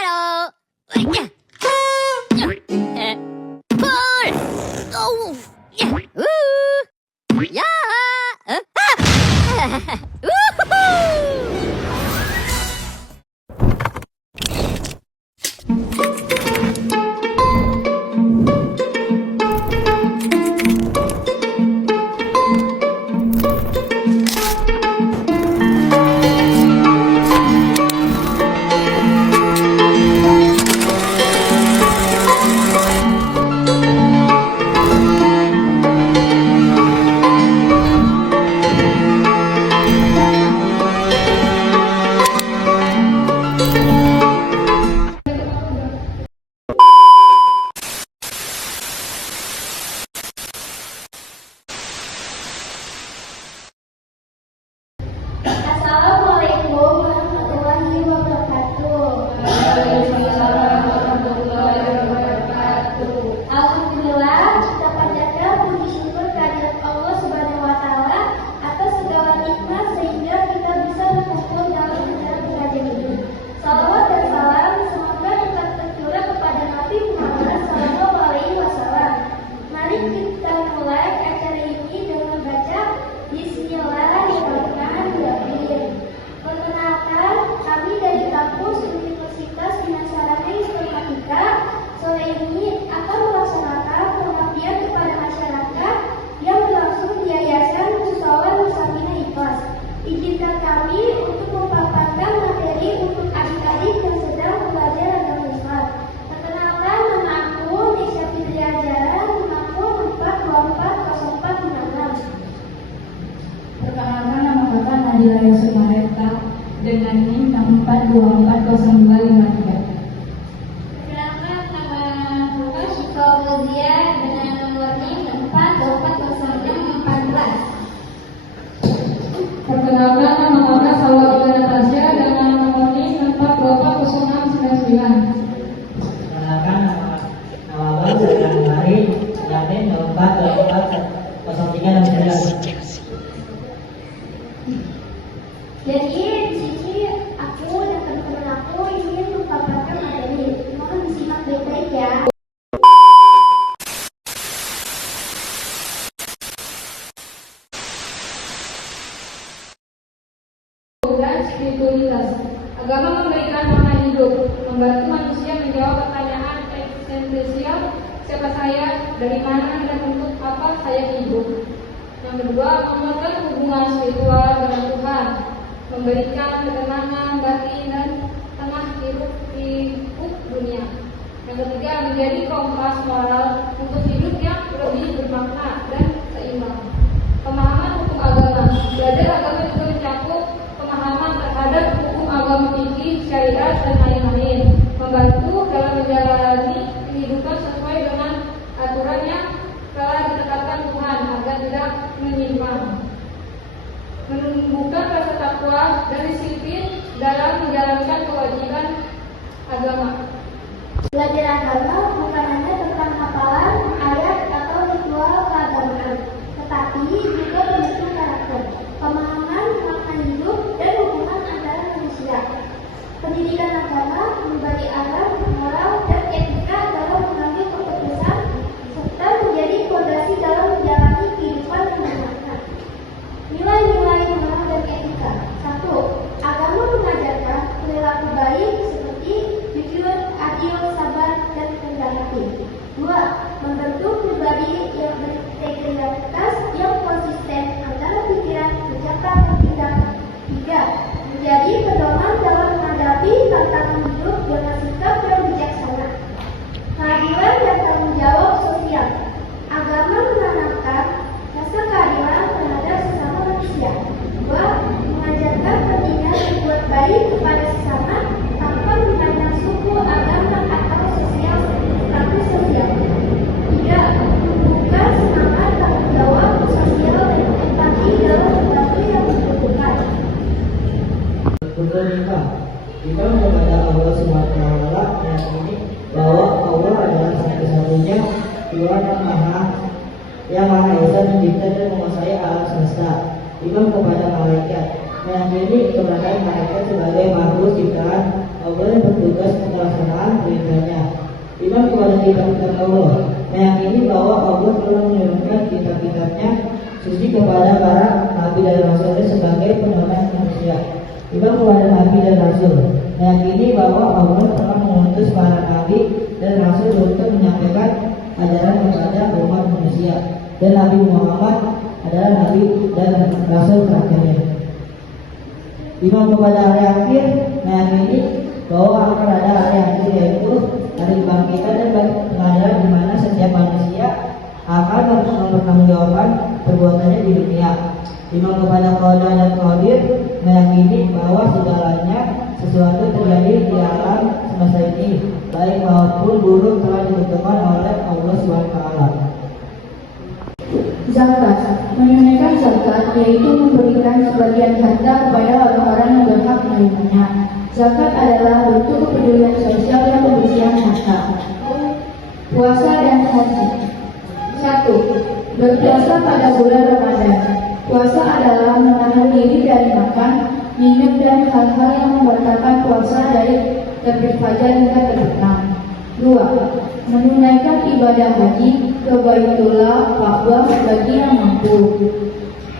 Halo. Pul. Oh. Ya. Assalamualaikum warahmatullahi wabarakatuh. Alhamdulillah, kita panjatkan puji syukur kehadirat Allah Subhanahu wa taala atas segala nikmat sehingga kita bisa berkumpul dalam acara pengajian ini. Salawat dan salam semoga tetap tercurah kepada Nabi Muhammad SAW. Mari kita mulai acara ini dengan baca Bismillahirrahmanirrahim. Perkenalkan, kami dari kampus Universitas Dinasyarakat Informatika sore ini akan melaksanakan pengabdian kepada masyarakat yang berlangsung di Yayasan Musola Nursatina Ikhlas. Izinkan kami untuk memaparkan materi untuk adik-adik yang sedang belajar agama Islam. Perkenalkan, nama aku Nisha Fitri Ajaran, aku 4240456. Perkenalkan, nama Bapak Nadila Yusumareta dengan NIM 4240253. Perkenalkan, nama Bapak Syiko Fauzia dengan nomor NIM 4240614. Perkenalkan, nama Bapak Salwa Ila Natasha dengan nomor NIM 4240699. Perkenalkan, nama Bang Sedang Hari dengan NIM 4240369. Jadi di sini aku dan teman-teman aku ingin memaparkan materi. Mohon disimak baik-baik ya. Dan spiritualitas. Agama memberikan makna hidup, membantu manusia menjawab pertanyaan eksistensial, siapa saya, dari mana dan untuk apa saya hidup. Yang kedua, menguatkan hubungan spiritual dengan Tuhan, memberikan ketenangan batin dan tengah hiruk dunia. Yang ketiga, menjadi kompas moral untuk hidup yang lebih bermakna dan seimbang. Pemahaman hukum agama. Belajar agama juga mencakup pemahaman terhadap hukum agama fikih, syariat, dan lain-lain. Membantu dalam menjalani kehidupan sesuai dengan aturan yang telah ditetapkan Tuhan agar tidak menyimpang. Menumbuhkan rasa takwa dan disiplin dalam menjalankan kewajiban agama. Belajar agama bukan hanya tentang hafalan, ayat, atau ritual keagamaan, tetapi juga membentuk karakter, pemahaman, makna hidup, dan hubungan antara manusia. Pendidikan agama memberi arah, moral, dan etika dalam mengambil keputusan, serta menjadi fondasi dalam menjalani kehidupan yang bermakna. Nilai-nilai moral dan etika. 1. Agama mengajarkan perilaku baik seperti jujur, adil, sabar, dan rendah hati. 2. Membentuk pribadi yang berintegritas yang konsisten antara pikiran, ucapan, dan tindakan. 3. Menjadi pedoman dalam menghadapi tantangan hidup dengan sikap yang bijaksana. Keadilan dan tanggung jawab sosial. Agama menanamkan rasa keadilan terhadap sesama manusia. 2. Mengajarkan pentingnya berbuat baik kepada sesama tanpa memandang suku, agama, atau status sosial. 3. Membuka semangat tanggung jawab sosial dan empati dalam membantu yang membutuhkan. Untuk kita kepada Allah SWT meyakini bahwa Allah adalah satu-satunya Tuhan yang Maha Esa mencipta dan menguasai alam semesta. Iman kepada malaikat, meyakini keberadaan malaikat sebagai makhluk ciptaan Allah yang bertugas melaksanakan kitab-kitab Allah, meyakini bahwa Allah telah menurunkan kitab-kitabnya suci kepada para nabi dan rasul sebagai penolong manusia. Iman kepada nabi dan rasul, meyakini bahwa Allah telah mengutus para nabi dan rasul untuk menyampaikan ajaran kepada umat manusia, dan Nabi Muhammad adalah nabi dan rasul terakhirnya. Iman kepada hari akhir, meyakini bahwa akan ada hari akhir, yaitu hari kebangkitan dan pengadilan di mana setiap manusia akan mempertanggungjawabkan perbuatannya di dunia. Iman kepada qada dan qadir, meyakini bahwa segalanya sesuatu terjadi di alam semesta ini, baik maupun buruk, telah ditentukan oleh Allah SWT. Zakat, menunaikan zakat yaitu memberikan sebagian harta kepada orang-orang yang berhak menerimanya. Zakat adalah bentuk kepedulian sosial dan pembersihan harta. Puasa dan haji. 1. Berpuasa pada bulan Ramadan. Puasa adalah menahan diri dari makan, minum, dan hal-hal yang membatalkan puasa dari terbit fajar hingga terbenam. 2. Menunaikan ibadah haji ke Baitullah Ka'bah bagi yang mampu.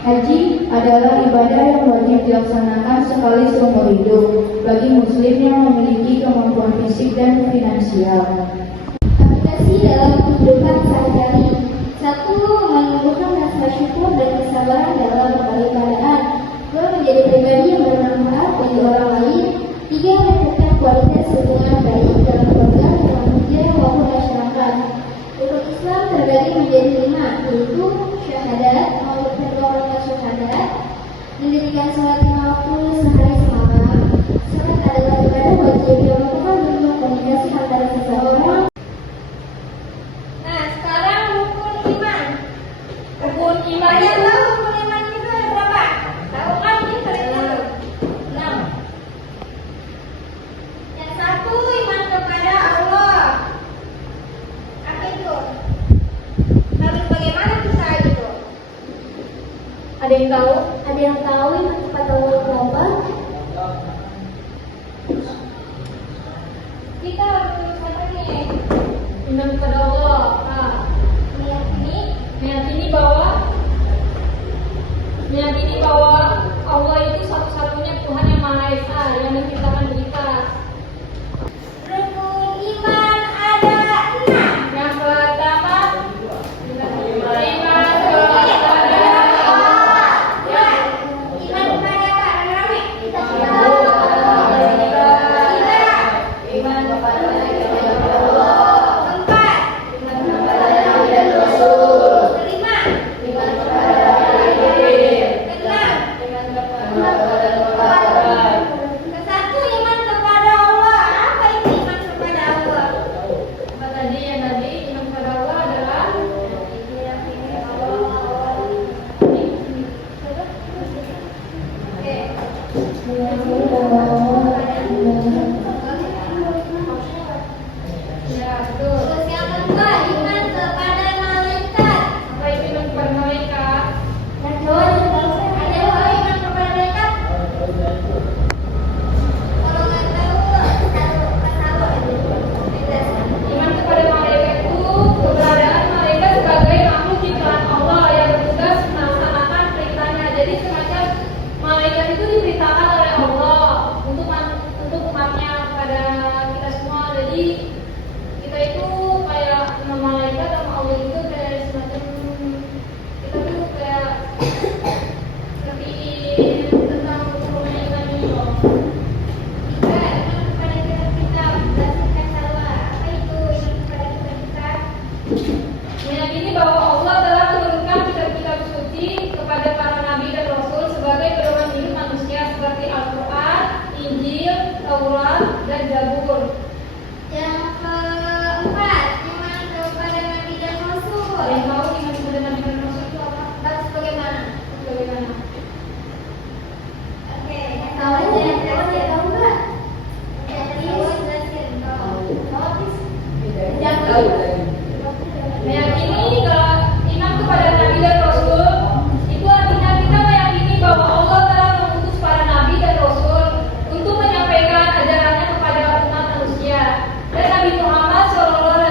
Haji adalah ibadah yang wajib dilaksanakan sekali seumur hidup bagi muslim yang memiliki kemampuan fisik dan finansial. Aplikasi dalam kehidupan sehari-hari. 1. Menumbuhkan rasa syukur dan kesabaran dalam berbagai keadaan. 2. Menjadi pribadi yang bermanfaat bagi orang lain. 3. Meningkatkan kualitas hubungan baik dalam keluarga, manusia maupun masyarakat. Rukun Islam terbagi menjadi 5, yaitu syahadat, memperkenalkan syahadat, mendirikan sholat 5 waktu sehari semalam. Sholat adalah ibadah wajib yang merupakan bentuk komunikasi antara seseorang. Nah, sekarang rukun iman. Rukun iman. Kalian tahu rukun iman itu ada berapa? Tahu kan? Ini kalian tahu. 6. Yang 1, iman kepada Allah. Apa itu? Lalu bagaimana bisa itu? Ada yang tahu? Ada yang tahu iman kepada Allah berapa? Kita harus apa nih? Iman kepada Allah. Nah, meyakini bahwa Allah itu satu-satunya Tuhan yang Maha Esa yang menciptakan kita. Rukun iman ada 6. Yang pertama, iman kepada Iman kepada rame. Iman kepada Allah. 4. Iman kepada Nabi dan Rasul. 5. Iman kepada takdir. 6. Iman kepada Tuhan. Kesatu iman kepada Allah. Apa itu iman kepada Allah? apa tadi yang tadi iman kepada Allah adalah ya betul. Terus yang kedua, iman kepada malaikat. Apa itu iman kepada malaikat? Yang kedua, ada iman kepada malaikat. Kalau nggak tahu, Iman kepada malaikat itu keberadaan malaikat sebagai makhluk ciptaan Allah yang bertugas melaksanakan perintahnya. Jadi semacam malaikat itu diperintahkan oleh Allah untuk umatnya kepada kita semua. Jadi kita itu kayak sama malaikat sama Allah itu kayak semacam kita tuh kayak ngertiin tentang hukumnya iman ini loh. tiga, iman kepada kitab-kitab berdasarkan salah. Apa itu iman kepada kitab-kitab? Meyakini bahwa Allah telah menurunkan kitab-kitab suci kepada para nabi dan rasul sebagai pedoman hidup manusia seperti Al-Quran, Injil, Taurat, dan Zabur. Yang keempat, iman kepada nabi dan rasul. Yang tahu iman kepada nabi dan rasul itu apa? Harus bagaimana? Bagaimana? Oke, yang tahu aja yang jelasin. Tahu nggak? Yang tahu jelasin. Tahu please. Yang tahu. Meyakini iman kepada nabi dan rasul itu artinya kita meyakini bahwa Allah telah mengutus para nabi dan rasul untuk menyampaikan ajarannya kepada umat manusia. Dan Nabi Muhammad SAW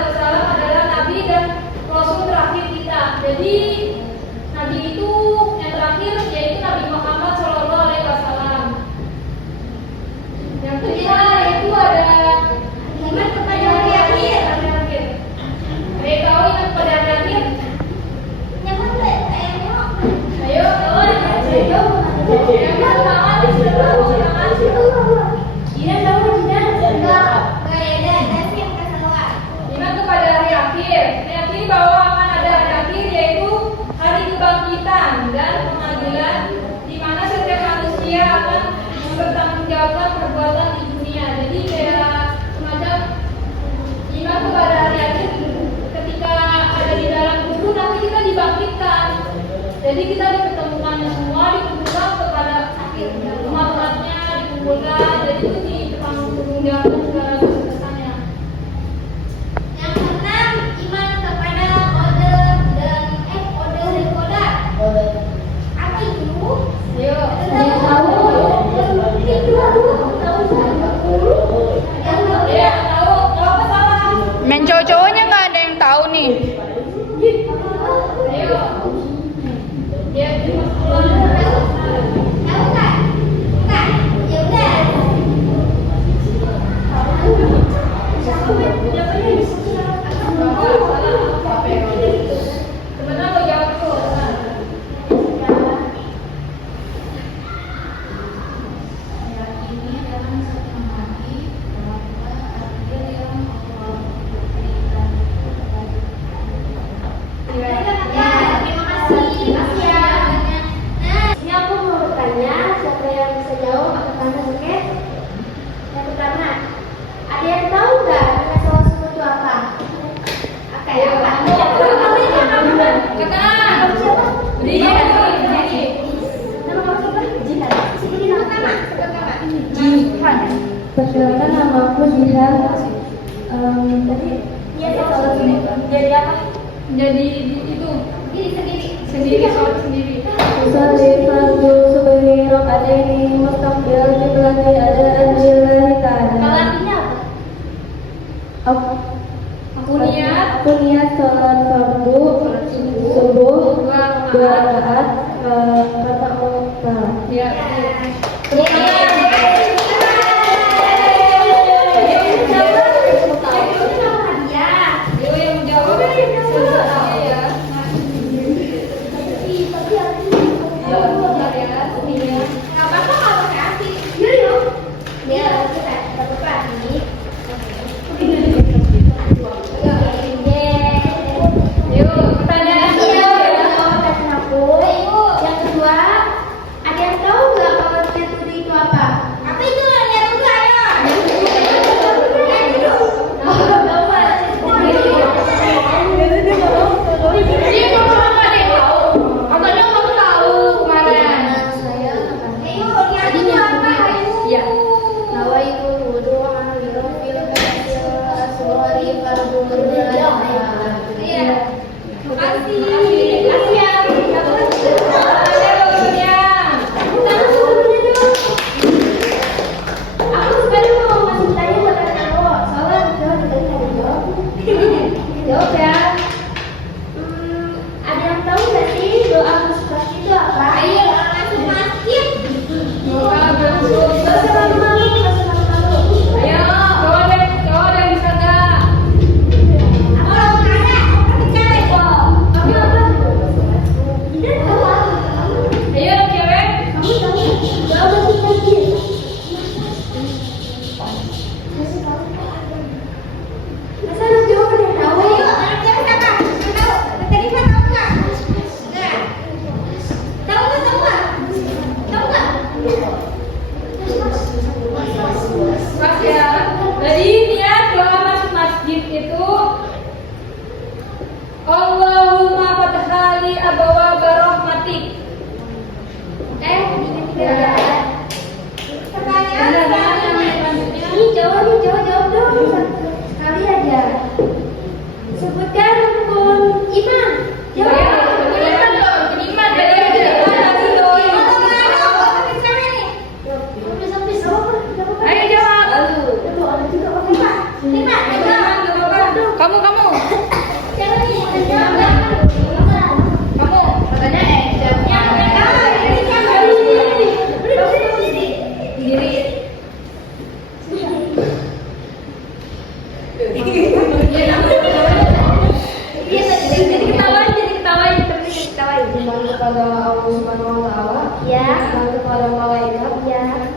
kita diketemukan semua dikumpulkan kepada umat-umatnya dikumpulkan, jadi itu dipertanggungjawabkan segala dosa-dosanya. Yang keenam, iman kepada qadar dan qadar dan qadar. Apa itu? Ayo, Yang tahu. ya tahu, jawab salah. Men cowok-cowoknya nggak ada yang tahu nih. Ayo, ya Tahu nggak? Nggak. Ya udah. sebenarnya lo jawab tuh. Ya, terima kasih. Makasih ya. Nah, ini aku mau bertanya, siapa yang bisa jawab akan tanya oke? Yang pertama, ada yang tahu nggak nama salah suku itu apa? Oke, apa? Katakan. Siapa? Berdiri. Nama kamu siapa? Jihan. Sebutin nama nama. Jihan. Perkenalkan nama aku Jihan. Tadi Iya, salah sini. jadi apa? Jadi itu sendiri soal sendiri. Salifatu subhi raqadaini mustaqbil qiblati adaan lillahi ta'ala. Kalau artinya apa? Aku niat Aku niat sholat fardu subuh 2 rakaat kata Allah. ya. Yo yang jawab selesai ya. Yo pertanyaan kedua ya. Yang kedua, ada yang tahu nggak kalau metode itu apa? Apa itu yang dulu ayo? Dia mau sama ada yang tahu. Katanya kamu tahu kemarin. Ayo, apa? Iya. Nawaitu wudu'an lirabbil batil asghari fardu berjamaah. Iya. Makasih. Makasih ya. Aku sebenarnya mau ngasih tanya buat anak lo. Soalnya jawab dari tadi jawab. Jawab ya. Ada yang tahu nggak sih doa masuk itu apa? Ayo masuk masjid. Doa masuk. Gak usah malu-malu, gak usah malu-malu. Ayo, coba deh bisa nggak? Aku nggak ada, aku cewek kok. Kamu apa? Tidak apa? Ayo cewek. Kamu tahu? Doa masuk masjid. Masa anak cowok ada yang tahu? Ayo, anak cewek siapa? Yang tahu? Tadi Ivan tahu nggak? Nggak. Tahu nggak? Tahu nggak? Tahu nggak? Pas ya. Jadi niat doa masuk masjid itu Allahumma fathali abwaaba rahmatik. Ingat-ingat. Pertanyaan selanjutnya. Ini jawab dong. Sekali aja. Sebutkan rukun iman. Jawab. Iman dari Ayo jawab. Kamu. Katanya sendiri. Iman kepada Allah Subhanahu wa taala, iman kepada malaikat,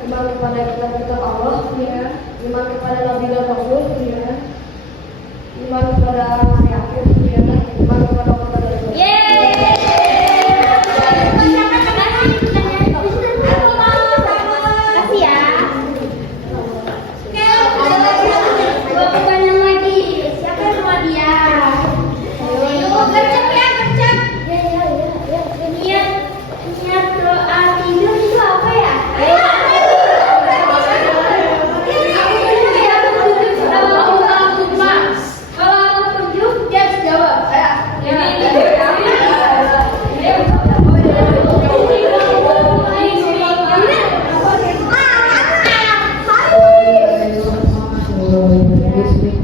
iman kepada kitab Allah, iman kepada nabi dan rasul, iman kepada hari akhir, iman kepada kepada Kasih ya. Dua pertanyaan lagi. Siapa yang mau dia? Ayo, gercep ya, gercep. Niat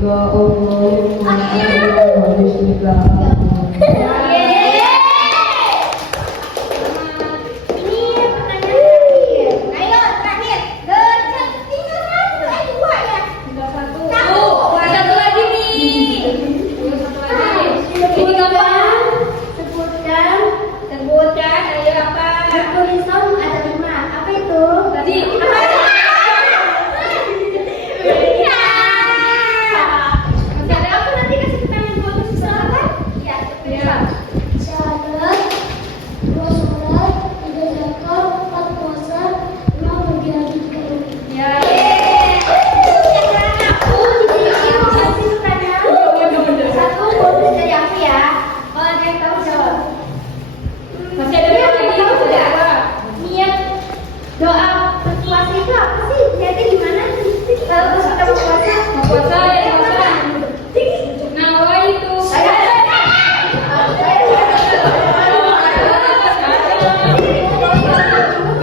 Ya Allah, bismillah. Ini pertanyaan terakhir. Ayo terakhir. Tinggal satu, dua ya. Tinggal satu. Satu. Satu lagi nih. Satu lagi. Ini kapan? Sebutkan. Ayo apa? Tulisan ada 5. Apa itu? Tadi. Iya. Masih ada aku nanti kasih pertanyaan buat susah kan? Iya. Ya. Syahadat, 2 sholat, 3 zakat, 4 puasa, 5 bagi haji ke rumah. Ya. Aku di sini mau kasih pertanyaan. Satu bonus dari aku ya. Kalau ada yang tahu jawab. Masih ada lagi, masih ada apa? Niat doa berpuasa itu apa sih? Niatnya gimana? Kalau pas kita berpuasa, Mau puasa ya puasa. Nawa itu.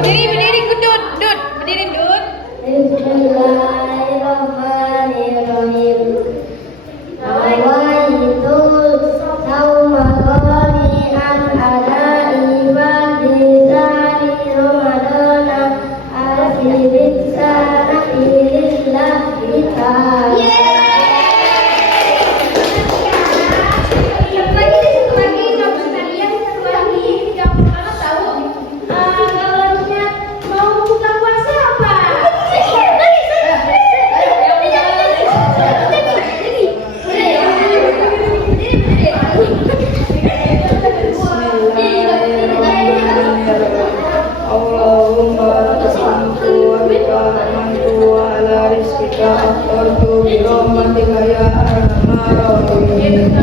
Berdiri, Dut. Berdiri, Dut. Bismillahirrahmanirrahim. Nawaitu sauma qadi'an ala ibadisani Ramadana al-fibitsana lillahi ta'ala. Allahumma as'altu wa bika amantu wa ala rizqika aftartu bi rahmatika ya arhamar rahimin.